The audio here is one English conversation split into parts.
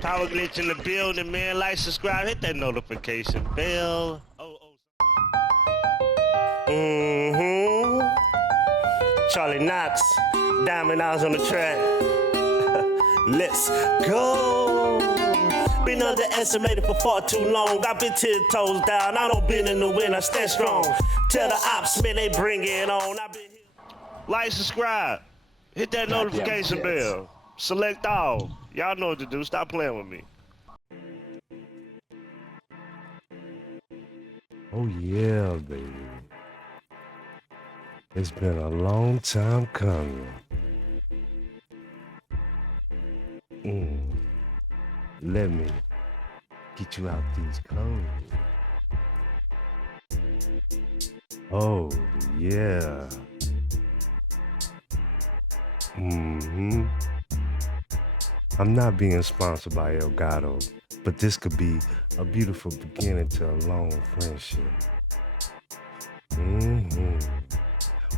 Power glitch in the building, man. Like, subscribe, hit that notification bell. charliesknoxx, Diamond Eyes on the track. Let's go. Been underestimated for far too long. I've been 10 toes down. I don't bend in the wind. I stand strong. Tell the ops, man, they bring it on. I've been here. Like, subscribe, hit that notification bell. Select all. Y'all know what to do. Stop playing with me. Oh yeah, baby. It's been a long time coming. Let me get you out these clothes. Oh yeah. I'm not being sponsored by Elgato, but this could be a beautiful beginning to a long friendship.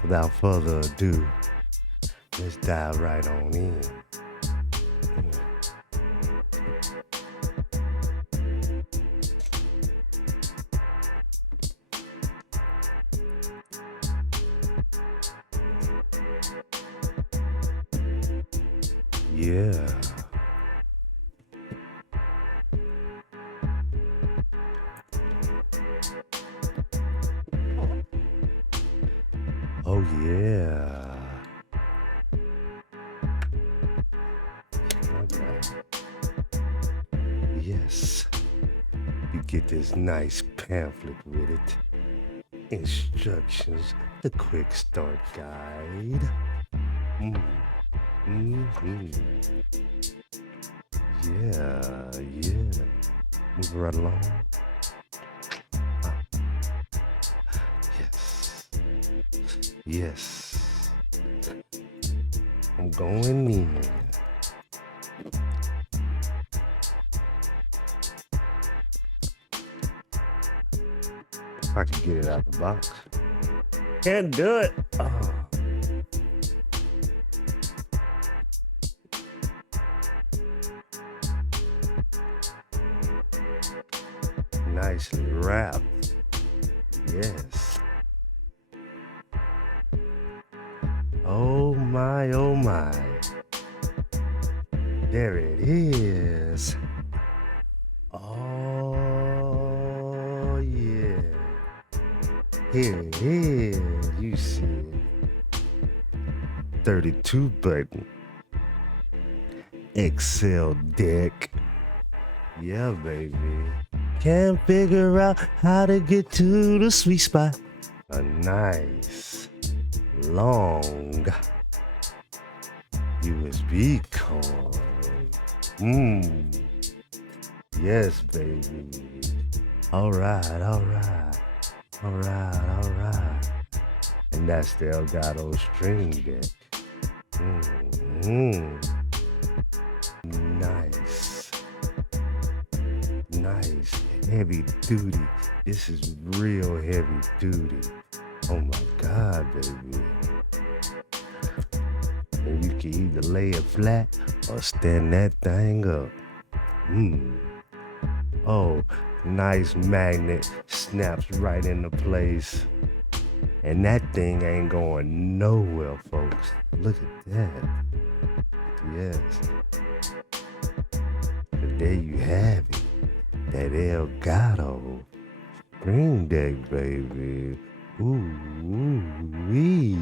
Without further ado, let's dive right on in. Yeah. Oh yeah. Okay. Yes. You get this nice pamphlet with it. Instructions, the quick start guide. Yeah. Move right along. Yes. I'm going in. If I can get it out the box. Can't do it. Oh. Nicely wrapped. Yes. Oh my, oh my. There it is. Oh yeah. Here it is. You see it. 32 button. Excel deck. Yeah, baby. Can't figure out how to get to the sweet spot. A nice, long USB cord. Yes, baby. All right. And that's the Elgato string deck. Nice, heavy duty. This is real heavy duty. Oh my God, baby. And you can either lay it flat or stand that thing up. Oh, nice magnet, snaps right into place. And that thing ain't going nowhere, folks. Look at that. Yes. But there you have it. That Elgato string deck, baby. Ooh-wee.